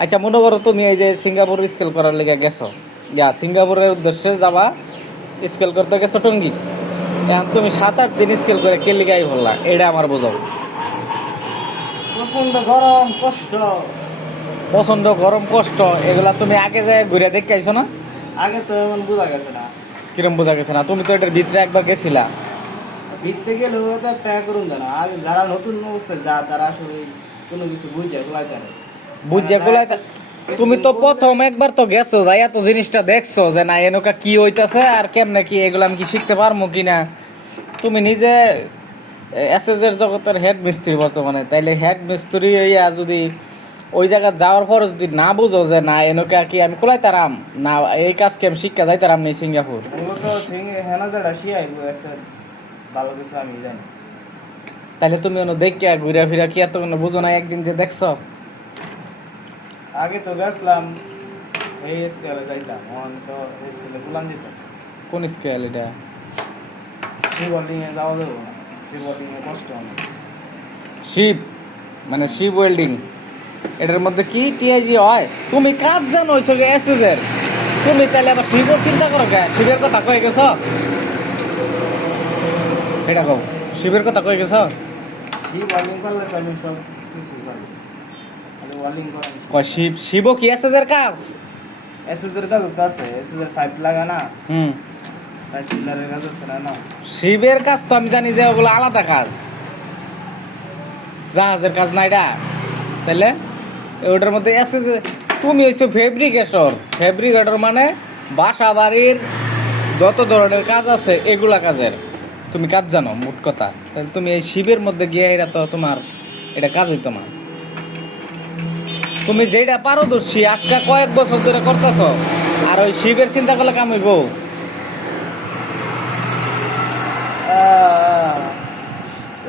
আচ্ছা মনে করো তুমি এই যে সিঙ্গাপুর স্কেল করার লেগে গেছো। যা সিঙ্গাপুরের উদ্দেশ্যে যাবা স্কেল করতে গেছো টঙ্গি। এখন তুমি সাত আট দিন স্কেল করে কে লিগাই বললা? এটা আমার বোঝাও। প্রচণ্ড গরম কষ্ট। প্রচণ্ড গরম কষ্ট। এগুলা তুমি আগে যায় ঘুরে দেখে আইছো না? আগে তো এমন বোঝা গেছে না। কিরম বোঝা গেছে না? তুমি তো এটার ভিতরে একবার গেছিলা। ভিড়তে গেলে তো টাকা করুন না। আগে যারা নতুন অবস্থায় যা তারা আসলে কোনো কিছু বুঝে খোলাই করে বুঝছে গুলাই তুমি তো প্রথম একবার তো গেছো যাইয়া তো জিনিসটা দেখছ যে না এনকা কি হইতাছে আর কেমনে কি এগুলো আমি কি শিখতে পারব কিনা? তুমি নিজে এসএস এর জগতের হেড মিস্ত্রি বর্তমানে তাইলে হেড মিস্ত্রি হইয়া যদি ওই জায়গা যাওয়ার পর যদি না বুঝো যে না এনকা কি আমি কোলাই তারাম না এই কাজ কি আমি শিক্ষা যাইতারাম নেই সিঙ্গাপুর? ওগুলো তো সিং- হেনা যারা শিয়াই আছে ভালো কিছু আমি জানি। তাইলে তুমি অন্য দেখে ঘুরে ফিরা কি এত বুঝো না একদিন যে দেখছ? আগে তো গেছিলাম এই স্কেলে যাইতাম এখন তো এই স্কেলে পুলান দিতাম কোন স্কেল এটা? সি এ যাওয়া যাব না সি এ কষ্ট অনেক শিপ মানে শিপ ওয়েল্ডিং এটার মধ্যে কি টিআইজি হয়? তুমি কাজ জানো ওইসব এসএসের তুমি তাহলে আবার শিবের চিন্তা করো কে? শিবের কথা কয়ে গেছ? এটা কও শিবের কথা কয়ে গেছ? সি বোর্ডিং করলে তো আমি সব কিছু পারি খালি ওয়ার্লিং করা কয় শিব শিব কি এসএসের কাজ? এসএসের কাজ তো আছে এসএসের পাইপ লাগা না। হুম। কাজ আছে না শিবের কাজ তো আমি জানি যে ওগুলো আলাদা কাজ। জাহাজের কাজ না এটা। তাহলে ওটার মধ্যে এসে যে তুমি হচ্ছে ফেব্রিকেটর ফেব্রিকেটর মানে বাসা বাড়ির যত ধরনের কাজ আছে এগুলা কাজের। তুমি কাজ জানো মোট কথা। তাহলে তুমি এই শিবের মধ্যে গিয়ে এরা তো তোমার এটা কাজ হইতো না তুমি যেটা পারদর্শী আজকে কয়েক বছর ধরে করতেছ। আর ওই শিবের চিন্তা করলে কাম হইব?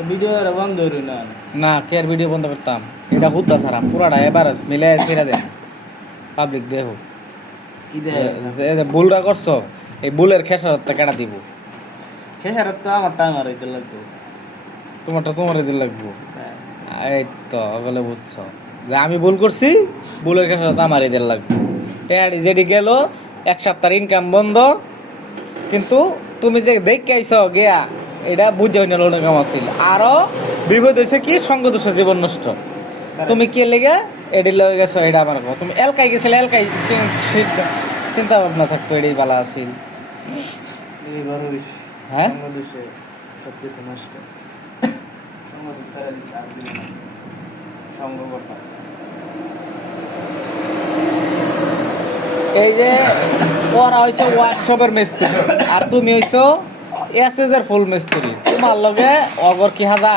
ভিডিও বন্ধ হইল না। না কেয়ার ভিডিও বন্ধ করতাম? এটা হুদ্দা সারা পুরাটা এবার মিলে ছেড়ে দেন। পাবলিক দেহ। কি যে ভুলটা করছ এই ভুলের খেসারত কেটা দিব। খেসারত তো আমার টাইম আর হইতে লাগতো তোমারটা তোমার দিন লাগবো। এই তো ওগুলো বুঝছ। যে আমি ভুল করছি ভুলের খেসারত আমার এদের লাগবে। টেয়ারি যেটি গেল এক সপ্তাহ ইনকাম বন্ধ। কিন্তু তুমি যে দেখে আইছ গিয়া এটা বুঝে হইনা লোনে কাম আছিল আরও বিপদ হয়েছে কি সঙ্গ দোষ জীবন নষ্ট। তুমি কে লেগে এডি লয়ে গেছো এটা আমার কথা। তুমি এলকাই গেছিলে এলকাই চিন্তা ভাবনা থাকতো এটাই ভালো আছিল। হ্যাঁ? সঙ্গ করতাম। এই যে ওরা হইছে ওয়ার্কশপের মিস্ত্রি আর তুমি হইছো এসএস এর ফুল মিস্ত্রি। তোমার লগে অগর কি হাজা?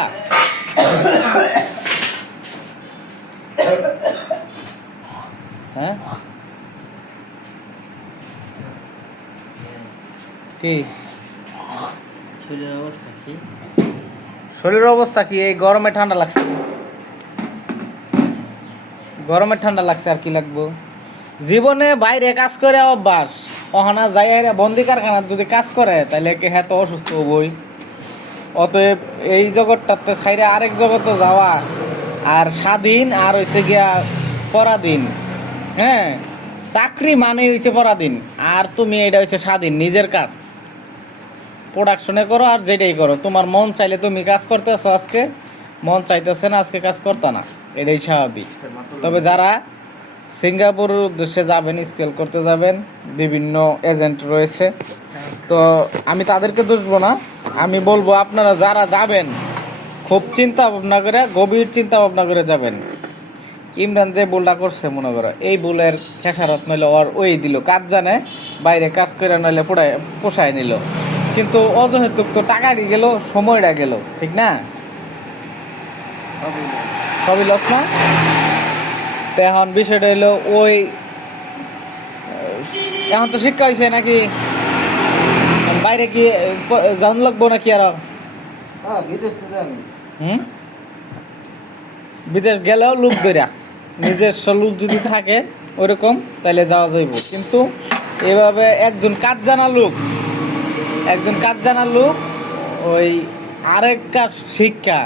হ্যাঁ? কি? শরীরের অবস্থা কি? শরীরের অবস্থা কি? এই গরমে ঠান্ডা লাগছে। গরমে ঠান্ডা লাগছে আর কি লাগবো? জীবনে বাইরে কাজ করে অভ্যাস। অহনা যাই হেরা বন্দি কারখানার যদি কাজ করে তাহলে কি হ্যাঁ তো অসুস্থ হবই। অতএব এই জগৎটাতে ছাইরে আরেক জগতে যাওয়া, আর স্বাধীন, আর হইছে গিয়া পরাধীন। হ্যাঁ চাকরি মানে হইছে পরাধীন, আর তুমি এটা হইছে স্বাধীন, নিজের কাজ। প্রোডাকশনে করো আর যেটাই করো, তোমার মন চাইলে তুমি কাজ করতেছো আজকে, মন চাইতেছে না আজকে কাজ করতে না। এটাই স্বাভাবিক। তবে যারা সিঙ্গাপুর উদ্দেশ্যে যাবেন স্কেল করতে যাবেন, বিভিন্ন এজেন্ট রয়েছে, তো আমি তাদেরকে দোষবো না। আমি বলব আপনারা যারা যাবেন, খুব চিন্তা ভাবনা করে, গভীর চিন্তা ভাবনা করে যাবেন। ইমরান যে ভুলটা করছে, মনে করো, এই ভুলের খেসারত নইলে ওর ওই দিল, কাজ জানে, বাইরে কাজ করে নইলে পোড়ায়, পোষায় নিল। কিন্তু অজহেতুক তো টাকাটি গেল, সময়টা গেল, ঠিক না? সবই লস না। তো এখন বিষয়টা হলো ওই এখন তো শিক্ষা হয়েছে নাকি বাইরে কি জান লাগবো নাকি আর? হ্যাঁ বিদেশ হুম? বিদেশ গেলেও লোক ধরা নিজস্ব লোক যদি থাকে ওরকম তাহলে যাওয়া যাইব। কিন্তু এভাবে একজন কাজ জানা লোক একজন কাজ জানা লোক ওই আরেক কাজ শিক্ষা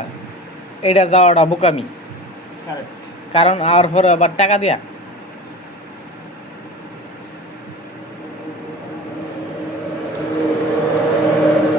এটা যাওয়াটা বোকামি। কারণ আর পরে আবার টাকা দিয়া।